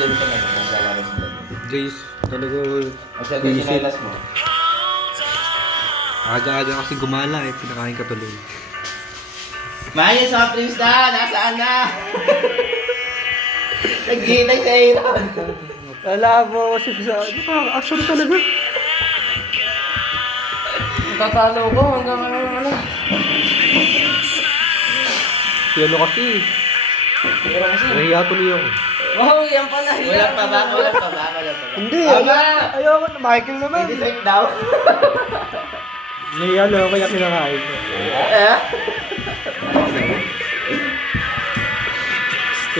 dyan sa mga naglalaro sila. Jace, talaga. Kasi ito yung sinelas mo. Aga-aga kasi gumala eh. Pinakain ka tuloy. Maya sa Prince na! Nasaan na? Naghihintay sa Aaron. Wala mo kasi sa... Nakaka-action talaga. Tatalo ko hanggang ano. Si ano kasi. Pero kasi. Nahiya tuloy ako. Wow, yan pala. Wala pa ba? Wala pa ba? Hindi. Aba! Ayoko na. Michael naman. Hindi sa'yo daw. Nahiya lang ako kaya kinakain ko. Eh?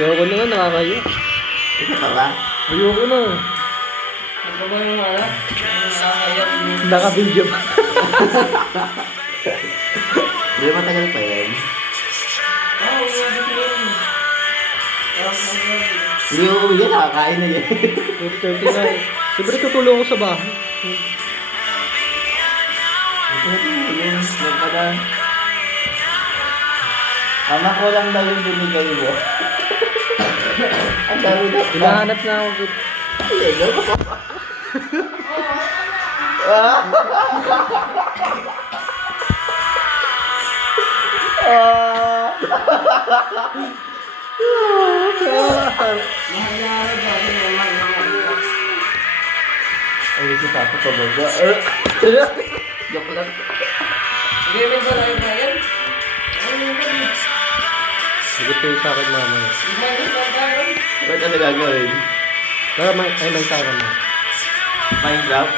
Ayoko na nga. Nakakaya. Ito pa ba? Ayoko na. Ano ba yung ano? Naka-video pa. Hindi matagal pa yan. Oh, Hindi uuwi yan, nakakain na yan. 39. Siyempre tutulong ko sa bahay. Anak ko lang daw yung binigay mo. Ang dami na pa. Hinahanap na ako. Ayun, no? Ay, si Papa pa ba? Joke lang. Gaming ba na yung Brian? Higit kayo sa akin mamaya. Ba't ano gagawin? Tara, may tara na. Minecraft?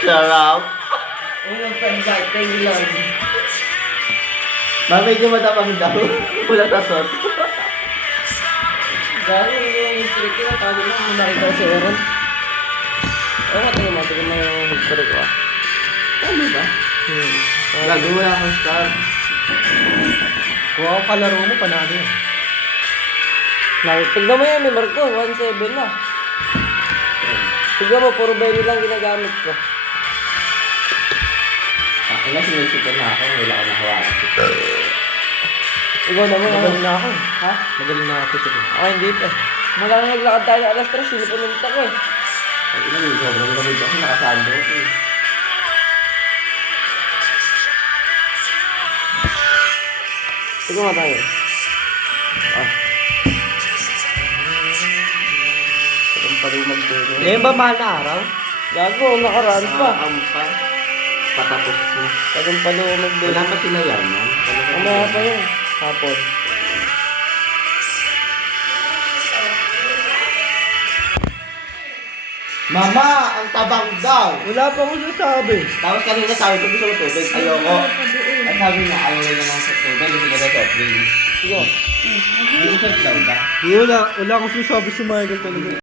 Sarap! Unang panday, thank you Lord. Medyo matapang daw. Wala na sauce. Gano'n yung history ko na tabi mo kung nakita ko si Aaron. Oo, tingin mo yung history ko ah. Ano ba? Gago, wala akong star. Kung ako kalaro mo, panalo yan. Tignan mo yan, may Marco, 1-7 na. Tignan mo, puro belly lang ginagamit ko. Ako na sinisipan na ako. Wala akong nahawakan. Ikaw naman, Magaling na ako. Ha? Magaling na ako sa Ako hindi pa eh. Mula nang naglakad tayo alas 3, sinipununta ko eh. Ay, ina yun. Sobrang lamig ako. Nakasando ako eh. Tignan mo tayo. Ang palumag doon. Ngayon ba mahal na araw? Gago, nakaraan pa. Ang pa. Patapos na. Tagang palumag din. Wala pa sila yan, no? Mamaya pa yun. Hapon. Mama, ang tabang daw. Wala pa akong sasabi. Tapos kanina sabi ko gusto ko tubig. Ayoko. At sabi niya, ayaw na naman sa tubig. Hindi ka na soft drinks. Sige. Hindi ko daw ba? Wala akong sasabi si Michael talaga.